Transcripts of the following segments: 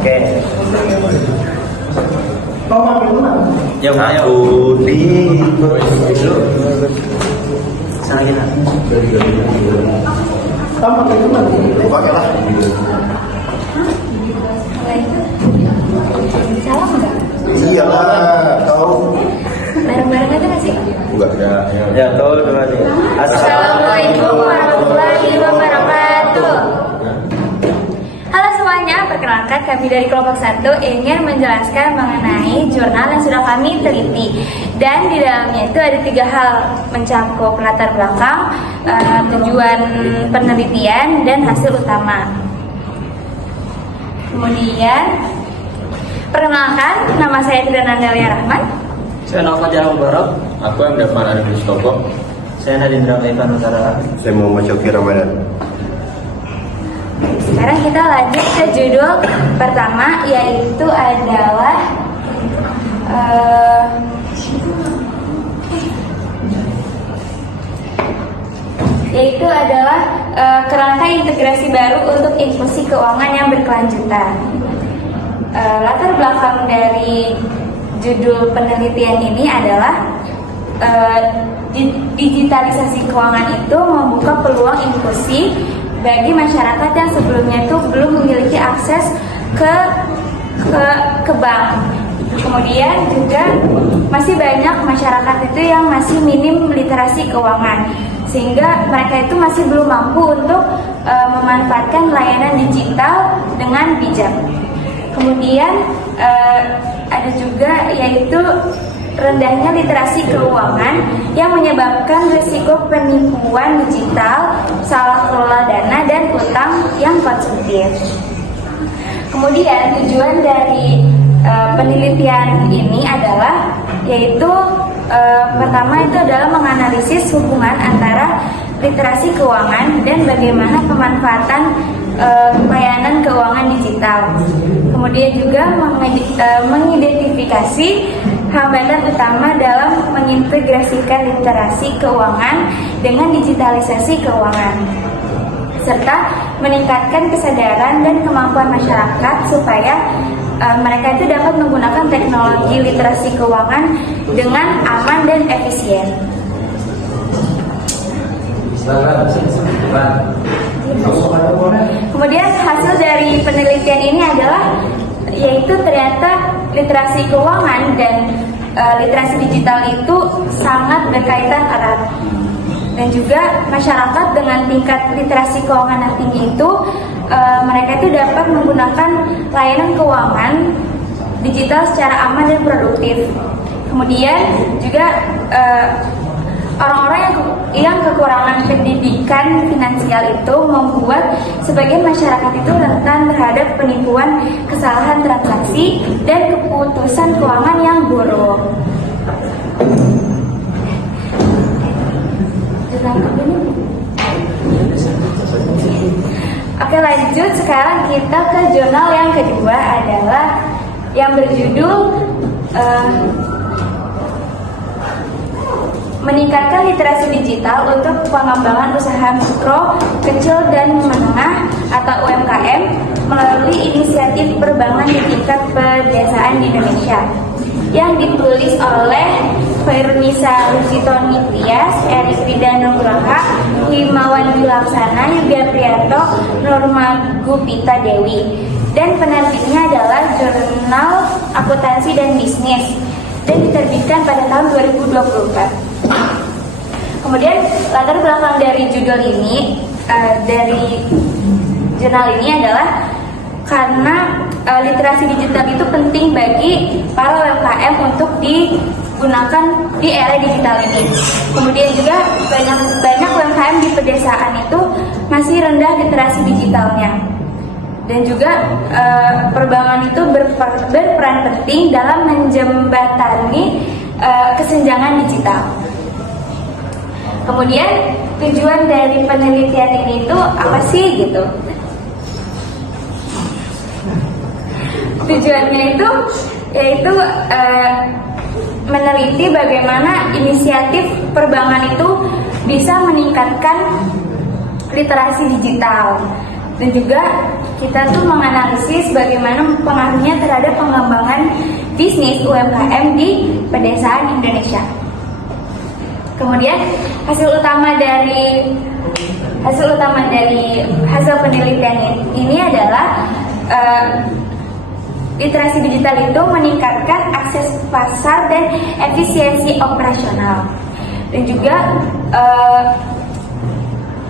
Oke. Ya, Aku di Salina. Pakai lah. Salam enggak? Iyalah, tahu. Bareng-bareng aja nggak sih? Enggak ada. Ya, tahu dua nih. Assalamualaikum warahmatullahi wabarakatuh. Halo semuanya, perkenalkan kami dari kelompok 1 ingin menjelaskan mengenai jurnal yang sudah kami teliti. Dan di dalamnya itu ada 3 hal, mencakup latar belakang, tujuan penelitian, dan hasil utama. Kemudian, perkenalkan, nama saya Triana Delia Rahman. Saya Nova Jarang Barok. Aku yang dapat ada di Stockholm. Saya Nadindra Ivan Utara. Saya mau Syofi Ramadan. Sekarang kita lanjut ke judul pertama, yaitu adalah kerangka integrasi baru untuk inklusi keuangan yang berkelanjutan. Latar belakang dari judul penelitian ini adalah digitalisasi keuangan itu membuka peluang inklusi bagi masyarakat yang sebelumnya itu belum memiliki akses ke bank. Kemudian juga masih banyak masyarakat itu yang masih minim literasi keuangan, sehingga mereka itu masih belum mampu untuk memanfaatkan layanan digital dengan bijak. Kemudian ada juga yaitu rendahnya literasi keuangan yang menyebabkan risiko penipuan digital, salah kelola dana, dan utang yang konsumtif. Kemudian tujuan dari penelitian ini adalah yaitu pertama itu adalah menganalisis hubungan antara literasi keuangan dan bagaimana pemanfaatan layanan keuangan digital. Kemudian juga mengidentifikasi hambatan utama dalam mengintegrasikan literasi keuangan dengan digitalisasi keuangan, serta meningkatkan kesadaran dan kemampuan masyarakat supaya mereka itu dapat menggunakan teknologi literasi keuangan dengan aman dan efisien. Kemudian hasil dari penelitian ini adalah yaitu ternyata literasi keuangan dan literasi digital itu sangat berkaitan erat. Dan juga masyarakat dengan tingkat literasi keuangan yang tinggi itu mereka itu dapat menggunakan layanan keuangan digital secara aman dan produktif. Kemudian juga orang-orang yang kekurangan pendidikan finansial itu membuat sebagian masyarakat itu rentan terhadap penipuan, kesalahan transaksi, dan keputusan keuangan yang buruk. Oke, lanjut sekarang kita ke jurnal yang kedua adalah yang berjudul meningkatkan literasi digital untuk pengembangan usaha mikro, kecil, dan menengah atau UMKM melalui inisiatif perbankan di tingkat pedesaan di Indonesia, yang ditulis oleh Firnisa Rusitoni Tias, Erik Rida Nugraha, Himawan Wilaksana, Yuga Priyanto, Norma Gupita Dewi, dan penerbitnya adalah Jurnal Akuntansi dan Bisnis dan diterbitkan pada tahun 2024. Kemudian latar belakang dari judul ini, dari jurnal ini adalah karena literasi digital itu penting bagi para UMKM untuk digunakan di era digital ini. Kemudian juga banyak UMKM di pedesaan itu masih rendah literasi digitalnya. Dan juga perbankan itu berperan penting dalam menjembatani kesenjangan digital. Kemudian tujuan dari penelitian ini itu apa sih gitu? Tujuannya itu yaitu meneliti bagaimana inisiatif perbankan itu bisa meningkatkan literasi digital, dan juga kita tuh menganalisis bagaimana pengaruhnya terhadap pengembangan bisnis UMKM di pedesaan Indonesia. Kemudian hasil utama dari hasil penelitian ini adalah literasi digital itu meningkatkan akses pasar dan efisiensi operasional. Dan juga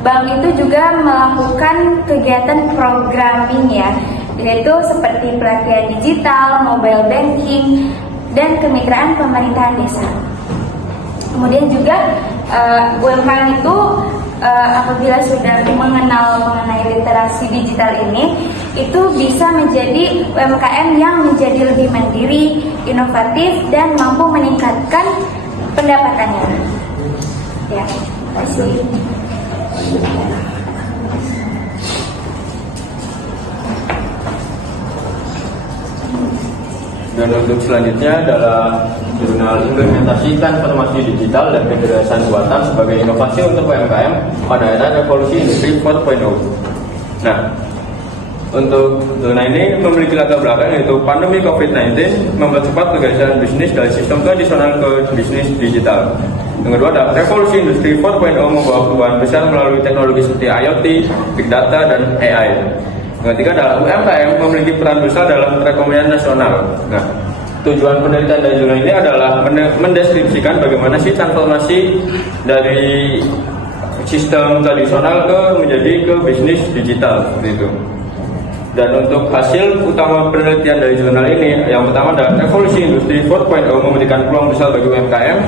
bank itu juga melakukan kegiatan programming ya, yaitu seperti pelatihan digital, mobile banking, dan kemitraan pemerintahan desa. Kemudian juga UMKM itu apabila sudah mengenai literasi digital ini, itu bisa menjadi UMKM yang menjadi lebih mandiri, inovatif, dan mampu meningkatkan pendapatannya. Ya, terima kasih. Dan untuk selanjutnya adalah jurnal implementasi transformasi digital dan kecerdasan buatan sebagai inovasi untuk UMKM pada era revolusi industri 4.0. Nah, untuk zona ini memiliki latar belakang yaitu pandemi COVID-19 mempercepat pergeseran bisnis dari sistem tradisional ke bisnis digital. Yang kedua adalah revolusi industri 4.0 membawa perubahan besar melalui teknologi seperti IoT, Big Data, dan AI. Yang ketiga adalah UMKM memiliki peran besar dalam perekonomian nasional. Nah, tujuan penelitian dari jurnal ini adalah mendeskripsikan bagaimana sih transformasi dari sistem tradisional menjadi ke bisnis digital seperti itu. Dan untuk hasil utama penelitian dari jurnal ini, yang pertama adalah revolusi industri 4.0 memberikan peluang besar bagi UMKM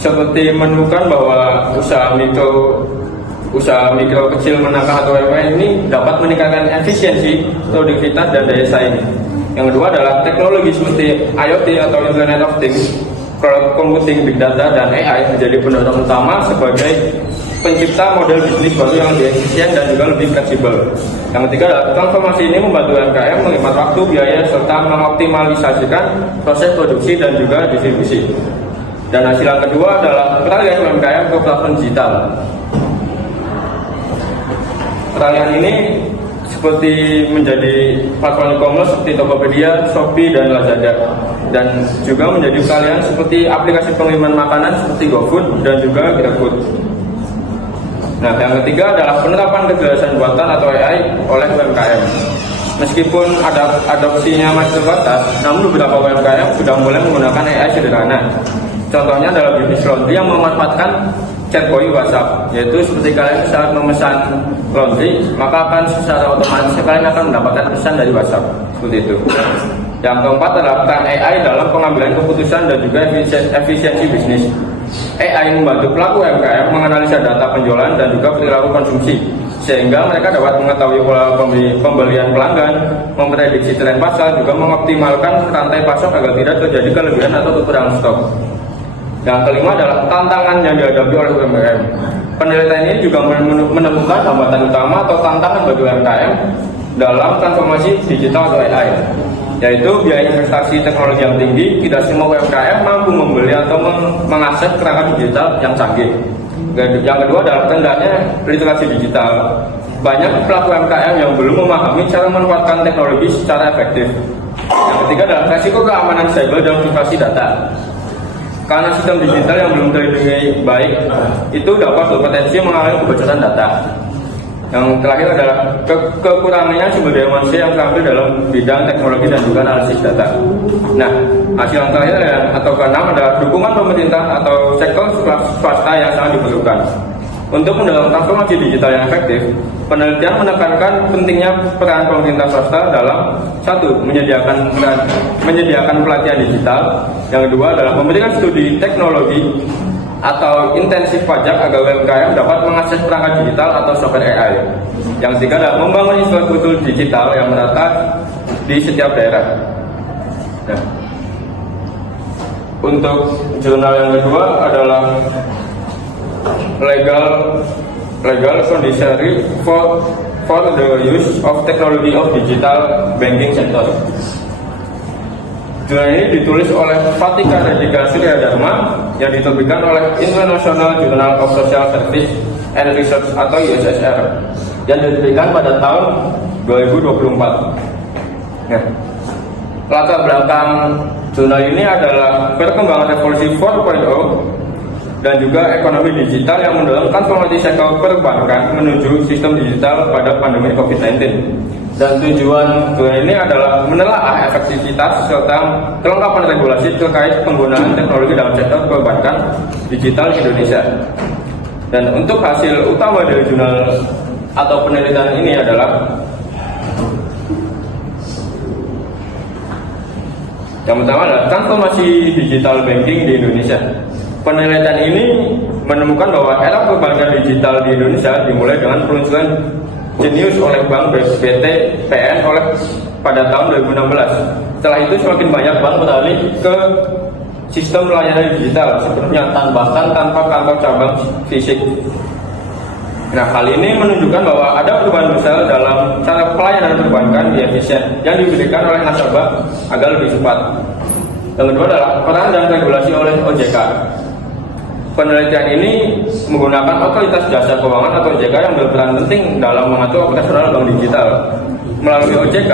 seperti menemukan bahwa usaha mikro kecil menengah atau UMKM ini dapat meningkatkan efisiensi, produktivitas, dan daya saing. Yang kedua adalah teknologi seperti IoT atau Internet of Things, cloud computing, big data, dan AI menjadi pendorong utama sebagai pencipta model bisnis baru yang lebih efisien dan juga lebih fleksibel. Yang ketiga adalah transformasi ini membantu UMKM menghemat waktu, biaya, serta mengoptimalisasikan proses produksi dan juga distribusi. Dan hasil yang kedua adalah peralihan UMKM ke platform digital. Peralihan ini seperti menjadi platform e-commerce seperti Tokopedia, Shopee, dan Lazada. Dan juga menjadi peralihan seperti aplikasi pengiriman makanan seperti GoFood dan juga GrabFood. Nah, yang ketiga adalah penerapan kecerdasan buatan atau AI oleh UMKM. Meskipun adopsinya masih terbatas, namun beberapa UMKM sudah mulai menggunakan AI sederhana. Contohnya adalah bisnis laundry yang memanfaatkan chatbot WhatsApp, yaitu seperti kalian saat memesan laundry, maka akan secara otomatis kalian akan mendapatkan pesan dari WhatsApp, seperti itu. Yang keempat adalah peran AI dalam pengambilan keputusan dan juga efisiensi bisnis. AI membantu pelaku UMKM menganalisa data penjualan dan juga perilaku konsumsi, sehingga mereka dapat mengetahui pola pembelian pelanggan, memprediksi tren pasar, juga mengoptimalkan rantai pasok agar tidak terjadi kelebihan atau kekurangan stok. Yang kelima adalah tantangan yang dihadapi oleh UMKM. Penelitian ini juga menemukan hambatan utama atau tantangan bagi UMKM dalam transformasi digital atau AI, yaitu biaya investasi teknologi yang tinggi. Tidak semua UMKM mampu membeli atau mengakses perangkat digital yang canggih. Yang kedua adalah rendahnya literasi digital. Banyak pelaku UMKM yang belum memahami cara memanfaatkan teknologi secara efektif. Yang ketiga adalah resiko keamanan cyber dan privasi data. Karena sistem digital yang belum terlindungi baik, itu dapat berpotensi mengalami kebocoran data. Yang terakhir adalah kekurangannya sumber daya manusia yang terampil dalam bidang teknologi dan juga analisis data. Nah, hasil yang terakhir atau keenam adalah dukungan pemerintah atau sektor swasta yang sangat diperlukan. Untuk mendorong transformasi digital yang efektif, penelitian menekankan pentingnya peran pemerintah swasta dalam satu, menyediakan pelatihan digital. Yang kedua adalah memberikan studi teknologi atau intensif pajak agar UMKM dapat mengakses perangkat digital atau software AI. Yang ketiga adalah membangun infrastruktur digital yang merata di setiap daerah. Nah, untuk jurnal yang kedua adalah legal conditionary for the use of technology of digital banking sector. Jurnal ini ditulis oleh Fatika Radhika Surya Dharma yang diterbitkan oleh International Journal of Social Service and Research atau ISSR yang diterbitkan pada tahun 2024. Nah, latar belakang jurnal ini adalah perkembangan revolusi 4.0 dan juga ekonomi digital yang mendorong transformasi sektor perbankan menuju sistem digital pada pandemi COVID-19. Dan tujuan jurnal ini adalah menelaah efektivitas serta kelengkapan regulasi terkait penggunaan teknologi dalam sektor perbankan digital Indonesia. Dan untuk hasil utama dari jurnal atau penelitian ini adalah yang pertama adalah transformasi digital banking di Indonesia. Penelitian ini menemukan bahwa era perbankan digital di Indonesia dimulai dengan peluncuran Jenius oleh Bank BTPN pada tahun 2016. Setelah itu semakin banyak bank beralih ke sistem layanan digital sepenuhnya bahkan tanpa kantor cabang fisik. Nah, hal ini menunjukkan bahwa ada perubahan besar dalam cara pelayanan perbankan di efisien yang diberikan oleh nasabah agar lebih cepat. Yang kedua adalah peran dan regulasi oleh OJK. Penelitian ini menggunakan Otoritas Jasa Keuangan atau OJK yang berperan penting dalam mengatur operasional bank digital. Melalui OJK,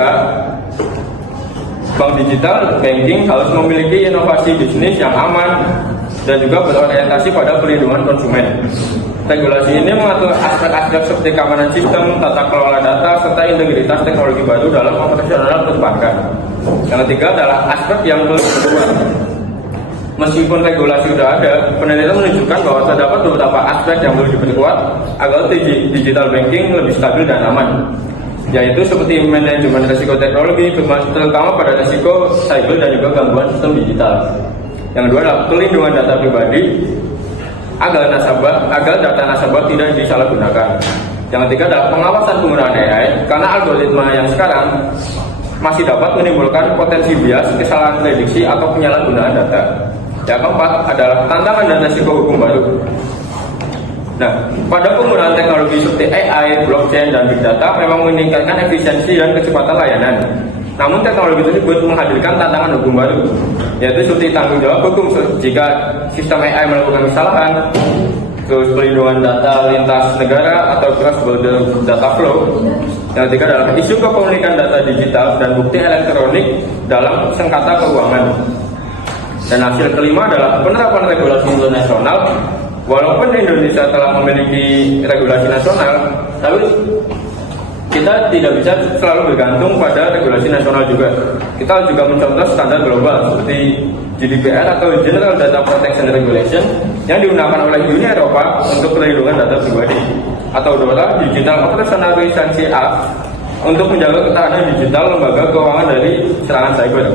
bank digital banking harus memiliki inovasi bisnis yang aman dan juga berorientasi pada perlindungan konsumen. Regulasi ini mengatur aspek-aspek seperti keamanan sistem, tata kelola data, serta integritas teknologi baru dalam operasional perbankan. Yang ketiga adalah aspek yang perlu diperkuat. Meskipun regulasi sudah ada, penelitian menunjukkan bahwa terdapat beberapa aspek yang perlu diperkuat agar digital banking lebih stabil dan aman, yaitu seperti manajemen risiko teknologi, terutama pada risiko cyber dan juga gangguan sistem digital. Yang kedua adalah perlindungan data pribadi agar data nasabah tidak disalahgunakan. Yang ketiga adalah pengawasan penggunaan AI karena algoritma yang sekarang masih dapat menimbulkan potensi bias, kesalahan prediksi atau penyalahgunaan data. Yang keempat adalah tantangan dan risiko hukum baru. Nah, pada penggunaan teknologi seperti AI, blockchain, dan big data memang meningkatkan efisiensi dan kecepatan layanan. Namun teknologi tersebut menghadirkan tantangan hukum baru, yaitu seperti tanggung jawab hukum jika sistem AI melakukan kesalahan, terus perlindungan data lintas negara atau cross border data flow. Yang ketiga adalah isu kepemilikan data digital dan bukti elektronik dalam sengketa keuangan. Dan hasil kelima adalah penerapan regulasi internasional. Walaupun Indonesia telah memiliki regulasi nasional, tapi kita tidak bisa selalu bergantung pada regulasi nasional juga. Kita juga mencontoh standar global seperti GDPR atau General Data Protection Regulation yang digunakan oleh Uni Eropa untuk perlindungan data pribadi, atau DORA Digital Operational Resilience Act untuk menjaga ketahanan digital lembaga keuangan dari serangan cyber.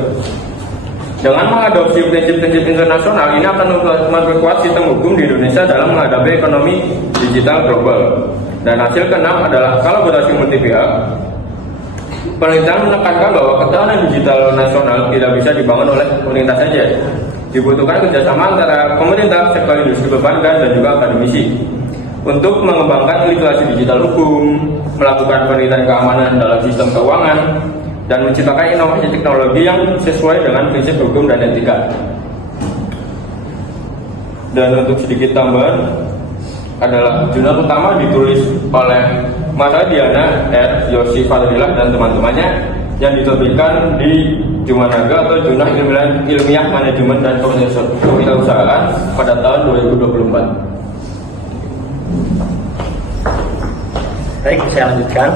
Dengan mengadopsi prinsip-prinsip internasional ini akan memperkuat sistem hukum di Indonesia dalam menghadapi ekonomi digital global. Dan hasil keenam adalah kolaborasi multi pihak. Penelitian menekankan bahwa ketahanan digital nasional tidak bisa dibangun oleh pemerintah saja. Dibutuhkan kerjasama antara pemerintah, sektor industri perbankan, dan juga akademisi untuk mengembangkan literasi digital hukum, melakukan penelitian keamanan dalam sistem keuangan, dan menciptakan inovasi teknologi yang sesuai dengan prinsip hukum dan etika. Dan untuk sedikit tambahan adalah jurnal pertama ditulis oleh Mara Diana R. Yosi Fadlilah dan teman-temannya yang diterbitkan di Jumanaga atau Jurnal Ilmiah Manajemen dan Kewirausahaan pada tahun 2024. Baik, saya lanjutkan.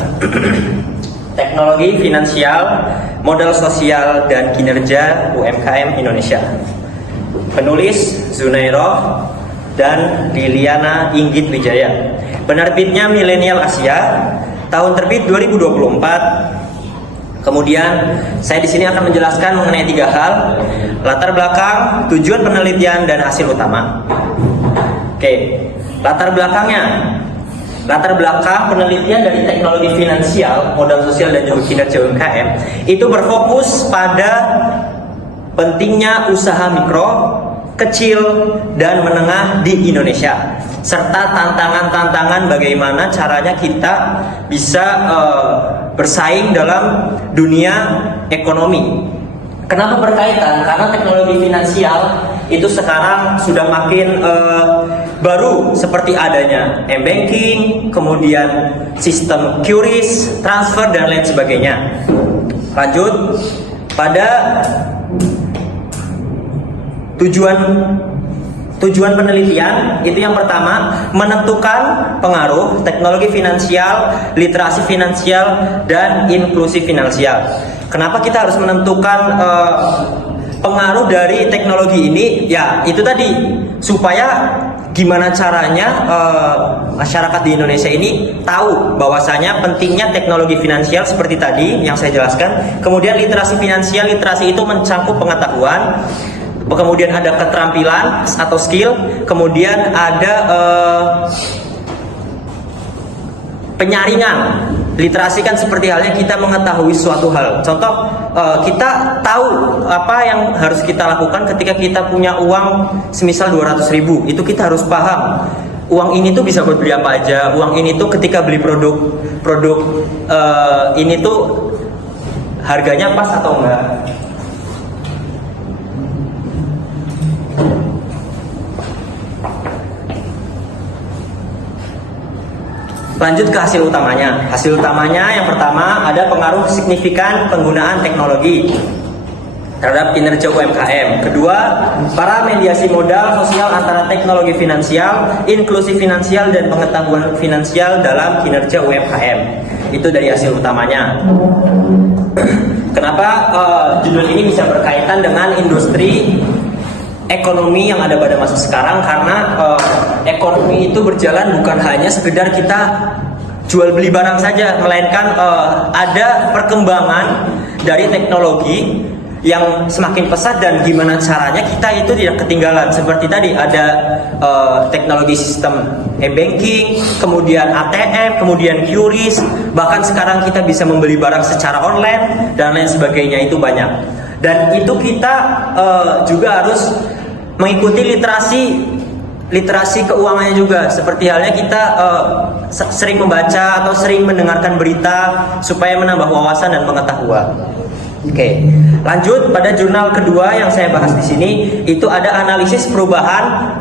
Teknologi finansial, modal sosial, dan kinerja UMKM Indonesia. Penulis Zunairoh dan Liliana Inggit Wijaya. Penerbitnya Milenial Asia. Tahun terbit 2024. Kemudian saya di sini akan menjelaskan mengenai 3 hal: latar belakang, tujuan penelitian, dan hasil utama. Oke, latar belakangnya. Latar belakang penelitian dari teknologi finansial, modal sosial, dan juga kinerja UMKM itu berfokus pada pentingnya usaha mikro, kecil, dan menengah di Indonesia, serta tantangan-tantangan bagaimana caranya kita bisa bersaing dalam dunia ekonomi. Kenapa berkaitan? Karena teknologi finansial itu sekarang sudah makin baru, seperti adanya m-banking, kemudian sistem QRIS, transfer dan lain sebagainya. Lanjut pada tujuan penelitian itu yang pertama menentukan pengaruh teknologi finansial, literasi finansial dan inklusi finansial. Kenapa kita harus menentukan pengaruh dari teknologi ini? Ya itu tadi, supaya gimana caranya masyarakat di Indonesia ini tahu bahwasanya pentingnya teknologi finansial seperti tadi yang saya jelaskan. Kemudian literasi finansial, literasi itu mencakup pengetahuan, kemudian ada keterampilan atau skill, kemudian ada penyaringan. Literasi kan seperti halnya kita mengetahui suatu hal. Contoh, kita tahu apa yang harus kita lakukan ketika kita punya uang semisal 200.000. Itu kita harus paham. Uang ini tuh bisa buat beli apa aja. Uang ini tuh ketika beli produk ini tuh harganya pas atau enggak. Lanjut ke hasil utamanya. Hasil utamanya yang pertama ada pengaruh signifikan penggunaan teknologi terhadap kinerja UMKM. Kedua, para mediasi modal sosial antara teknologi finansial, inklusi finansial dan pengetahuan finansial dalam kinerja UMKM. Itu dari hasil utamanya. Kenapa judul ini bisa berkaitan dengan industri ekonomi yang ada pada masa sekarang? Karena ekonomi itu berjalan bukan hanya sekedar kita jual beli barang saja, melainkan ada perkembangan dari teknologi yang semakin pesat dan gimana caranya kita itu tidak ketinggalan. Seperti tadi ada teknologi sistem e-banking, kemudian ATM, kemudian QRIS, bahkan sekarang kita bisa membeli barang secara online dan lain sebagainya. Itu banyak, dan itu kita juga harus mengikuti literasi keuangannya juga. Seperti halnya kita sering membaca atau sering mendengarkan berita supaya menambah wawasan dan pengetahuan. Oke, lanjut pada jurnal kedua yang saya bahas di sini, itu ada analisis perubahan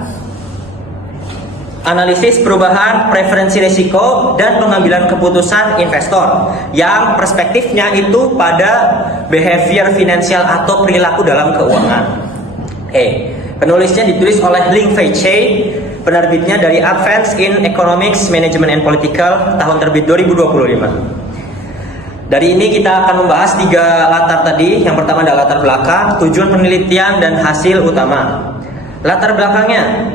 preferensi risiko dan pengambilan keputusan investor yang perspektifnya itu pada behavior finansial atau perilaku dalam keuangan. Penulisnya ditulis oleh Ling Fei Chey, penerbitnya dari Advance in Economics, Management and Political, tahun terbit 2025. Dari ini kita akan membahas 3 latar tadi. Yang pertama adalah latar belakang, tujuan penelitian, dan hasil utama. Latar belakangnya,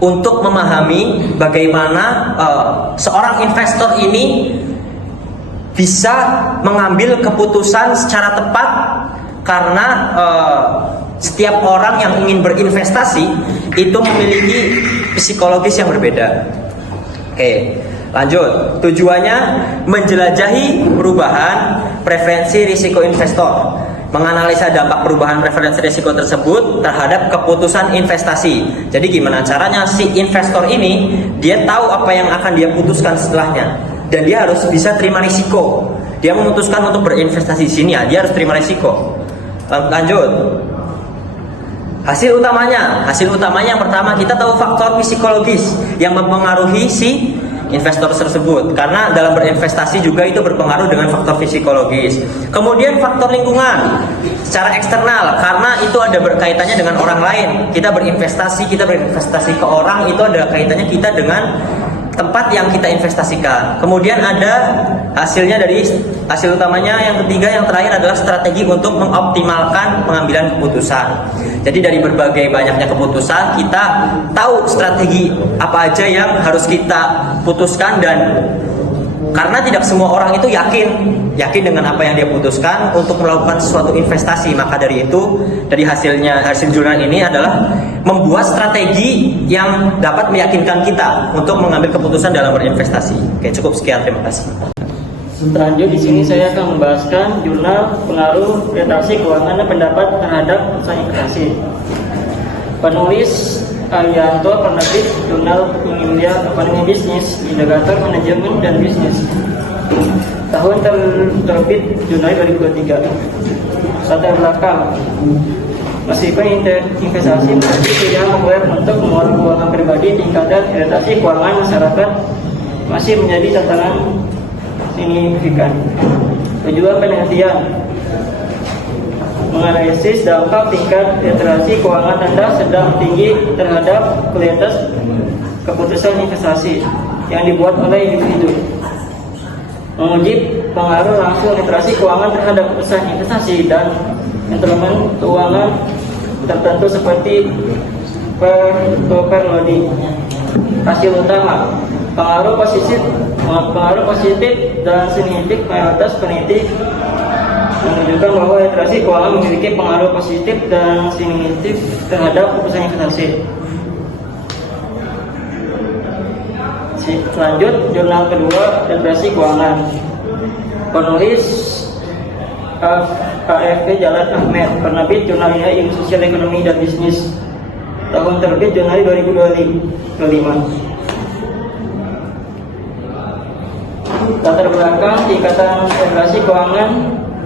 untuk memahami bagaimana seorang investor ini bisa mengambil keputusan secara tepat, karena setiap orang yang ingin berinvestasi itu memiliki psikologis yang berbeda. Lanjut. Tujuannya menjelajahi perubahan preferensi risiko investor, menganalisa dampak perubahan preferensi risiko tersebut terhadap keputusan investasi. Jadi gimana caranya si investor ini dia tahu apa yang akan dia putuskan setelahnya, dan dia harus bisa terima risiko. Dia memutuskan untuk berinvestasi di sini, ya dia harus terima risiko. Lanjut. Hasil utamanya yang pertama, kita tahu faktor psikologis yang mempengaruhi si investor tersebut, karena dalam berinvestasi juga itu berpengaruh dengan faktor psikologis. Kemudian faktor lingkungan secara eksternal, karena itu ada berkaitannya dengan orang lain. Kita berinvestasi ke orang, itu ada kaitannya kita dengan tempat yang kita investasikan. Kemudian ada hasilnya dari hasil utamanya yang ketiga, yang terakhir adalah strategi untuk mengoptimalkan pengambilan keputusan. Jadi dari berbagai banyaknya keputusan, kita tahu strategi apa aja yang harus kita putuskan, dan karena tidak semua orang itu yakin dengan apa yang dia putuskan untuk melakukan suatu investasi, maka dari itu dari hasil jurnal ini adalah membuat strategi yang dapat meyakinkan kita untuk mengambil keputusan dalam berinvestasi. Oke, cukup sekian, terima kasih. Selanjutnya di sini saya akan membahaskan jurnal pengaruh orientasi keuangan dan pendapat terhadap perusahaan investasi. Penulis Arianto, penerbit jurnal India Ekonomi Bisnis, Indikator Manajemen dan Bisnis. Tahun terbit jurnal 2023. latar belakang. Meskipun investasi masih tidak membayar untuk mengelola keuangan pribadi, tingkatan orientasi keuangan masyarakat masih menjadi tantangan signifikan. Tujuan penelitian menganalisis dampak tingkat literasi keuangan rendah sedang tinggi terhadap kualitas keputusan investasi yang dibuat oleh individu. Menguji pengaruh langsung literasi keuangan terhadap keputusan investasi dan instrumen keuangan tertentu seperti perlodi. Hasil utama pengaruh positif dan signifikan mayoritas peneliti menunjukkan bahwa literasi keuangan memiliki pengaruh positif dan signifikan terhadap keputusan investasi. Lanjut, jurnal kedua, literasi keuangan. Penulis KFP Jalan Ahmed, penerbit jurnal Ilmu Sosial Ekonomi dan Bisnis. Tahun terbit Januari 2025. Latar belakang tingkatan literasi keuangan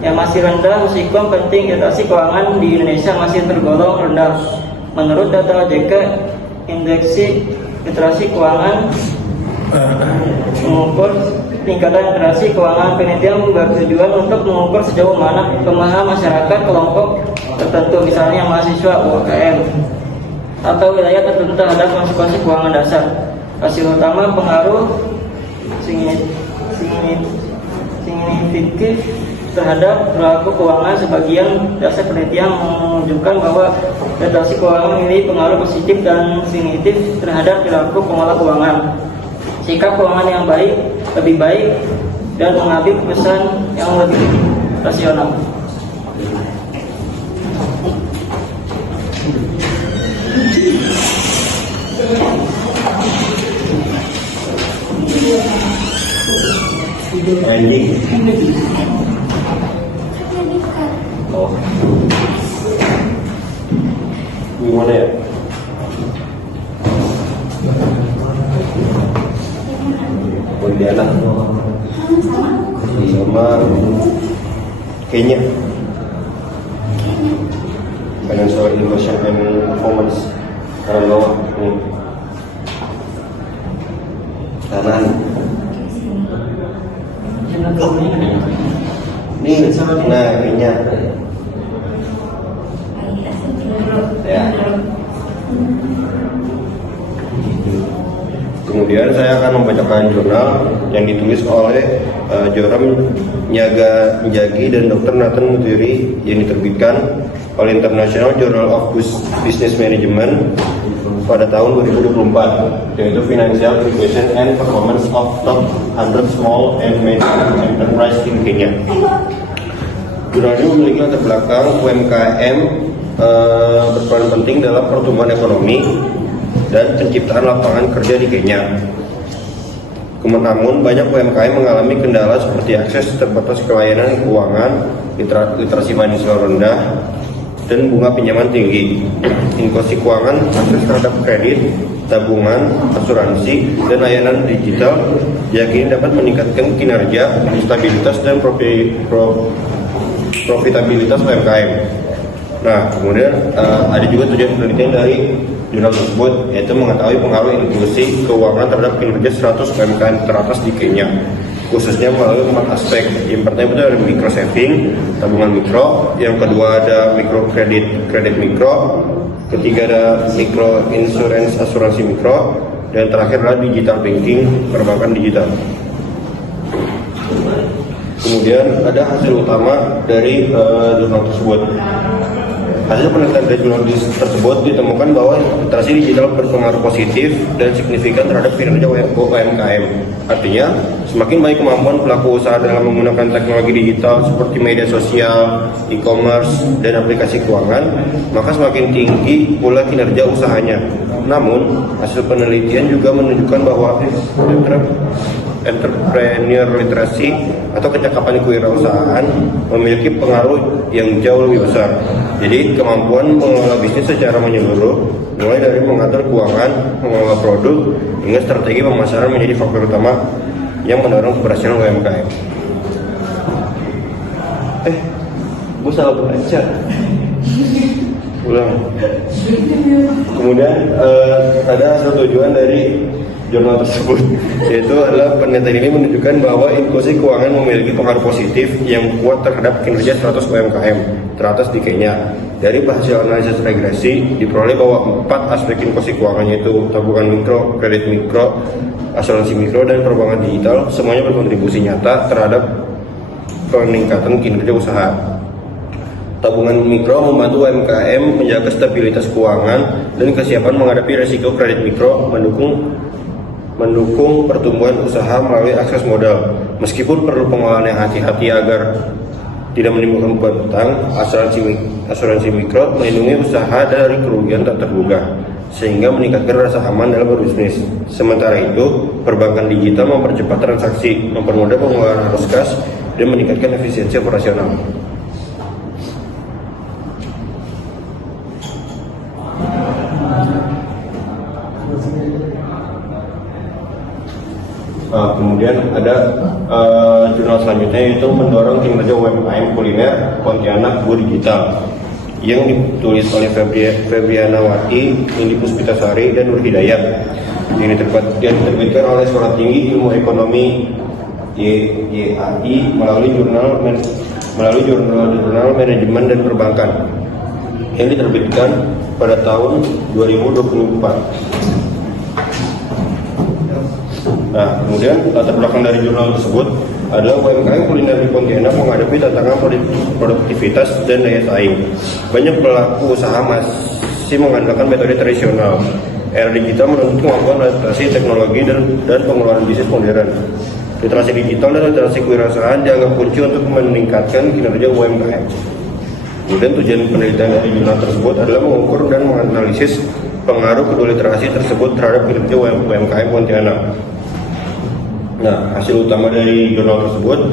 yang masih rendah, meskipun penting literasi keuangan di Indonesia masih tergolong rendah. Menurut data OJK, indeksi literasi keuangan mengukur tingkatan literasi keuangan. Penelitian bertujuan untuk mengukur sejauh mana pemahaman masyarakat kelompok tertentu, misalnya mahasiswa, UMKM, atau wilayah tertentu terhadap konsekuensi keuangan dasar. Hasil utama pengaruh signifikan terhadap perilaku keuangan. Sebagian dasar penelitian menunjukkan bahwa literasi keuangan memiliki pengaruh positif dan signifikan terhadap perilaku pengelola keuangan. Sikap keuangan yang baik, lebih baik, dan mengambil keputusan yang lebih rasional. Ending. Oh. Gimana ya? Pontianak sama Kenya. Financial Innovation and Performance. Kanan bawah. Kanan. Nih, nah Kenya. Ya. Kemudian saya akan membacakan jurnal yang ditulis oleh Joram Njagi dan Dr. Nathan Mutiri yang diterbitkan oleh International Journal of Business Management pada tahun 2024, yaitu Financial Education and Performance of Top 100 Small and Medium Enterprise in Kenya. Jurnal ini memiliki latar belakang UMKM berperan penting dalam pertumbuhan ekonomi dan penciptaan lapangan kerja di Kenya. Namun banyak UMKM mengalami kendala seperti akses terbatas ke layanan keuangan, literasi finansial rendah, dan bunga pinjaman tinggi. Inklusi keuangan, akses terhadap kredit, tabungan, asuransi, dan layanan digital diyakini dapat meningkatkan kinerja, stabilitas, dan profitabilitas UMKM. Nah, kemudian ada juga tujuan penelitian dari jurnal tersebut, yaitu mengetahui pengaruh inklusi keuangan terhadap kinerja 100 UMKM teratas di Kenya, khususnya melalui 4 aspek. Yang pertama itu ada micro saving, tabungan mikro. Yang kedua ada micro kredit mikro. Ketiga ada micro insurance, asuransi mikro. Dan terakhir adalah digital banking, perbankan digital. Kemudian ada hasil utama dari jurnal tersebut. Hasil penelitian dari jurnal tersebut ditemukan bahwa literasi digital berpengaruh positif dan signifikan terhadap kinerja UMKM. Artinya, semakin baik kemampuan pelaku usaha dalam menggunakan teknologi digital seperti media sosial, e-commerce, dan aplikasi keuangan, maka semakin tinggi pula kinerja usahanya. Namun, hasil penelitian juga menunjukkan bahwa entrepreneur literasi atau kecakapan kewirausahaan memiliki pengaruh yang jauh lebih besar. Jadi kemampuan mengelola bisnis secara menyeluruh, mulai dari mengatur keuangan, mengelola produk, hingga strategi pemasaran menjadi faktor utama yang mendorong keberhasilan UMKM. Gue salah baca. Ulang. Kemudian ada hasil tujuan dari jurnal tersebut, yaitu adalah penelitian ini menunjukkan bahwa inklusi keuangan memiliki pengaruh positif yang kuat terhadap kinerja 100 UMKM teratas di Kenya. Dari hasil analisis regresi diperoleh bahwa 4 aspek inklusi keuangan, yaitu tabungan mikro, kredit mikro, asuransi mikro, dan perbankan digital, semuanya berkontribusi nyata terhadap peningkatan kinerja usaha. Tabungan mikro membantu UMKM menjaga stabilitas keuangan dan kesiapan menghadapi risiko. Kredit mikro mendukung pertumbuhan usaha melalui akses modal. Meskipun perlu pengelolaan yang hati-hati agar tidak menimbulkan beban utang, asuransi mikro melindungi usaha dari kerugian tak terduga, sehingga meningkatkan rasa aman dalam berbisnis. Sementara itu, perbankan digital mempercepat transaksi, mempermudah pengeluaran arus kas, dan meningkatkan efisiensi operasional. Kemudian ada jurnal selanjutnya, yaitu mendorong kinerja UMKM kuliner Pontianak Go Digital, yang ditulis oleh Febrianawati, Indi Puspitasari, dan Nur Hidayat, yang diterbitkan oleh Sekolah Tinggi Ilmu Ekonomi YAI melalui jurnal Manajemen dan Perbankan, yang diterbitkan pada tahun 2024. Nah, kemudian latar belakang dari jurnal tersebut adalah UMKM kuliner di Pontianak menghadapi tantangan produktivitas dan daya saing. Banyak pelaku usaha masih mengandalkan metode tradisional. Era digital menuntut kemampuan adaptasi teknologi dan pengeluaran bisnis modern. Literasi digital dan literasi kewirausahaan dianggap kunci untuk meningkatkan kinerja UMKM. Kemudian tujuan penelitian dari jurnal tersebut adalah mengukur dan menganalisis pengaruh kedua literasi tersebut terhadap kinerja UMKM Pontianak. Nah, hasil utama dari jurnal tersebut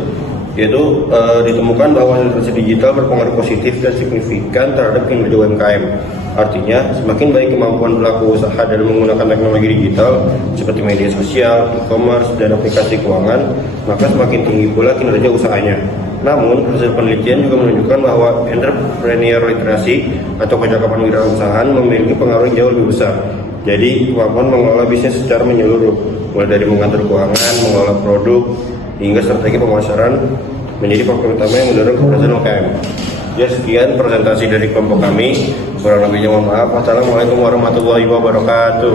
yaitu ditemukan bahwa literasi digital berpengaruh positif dan signifikan terhadap kinerja UMKM. Artinya, semakin baik kemampuan pelaku usaha dalam menggunakan teknologi digital seperti media sosial, e-commerce, dan aplikasi keuangan, maka semakin tinggi pula kinerja usahanya. Namun, hasil penelitian juga menunjukkan bahwa entrepreneur literasi atau kecakapan wirausahaan memiliki pengaruh yang jauh lebih besar. Jadi, kemampuan mengelola bisnis secara menyeluruh, mulai dari mengatur keuangan, mengelola produk, hingga strategi pemasaran menjadi faktor utama yang mendorong keberhasilan UMKM. Ya, sekian presentasi dari kelompok kami. Kurang lebihnya mohon maaf. Wassalamualaikum warahmatullahi wabarakatuh.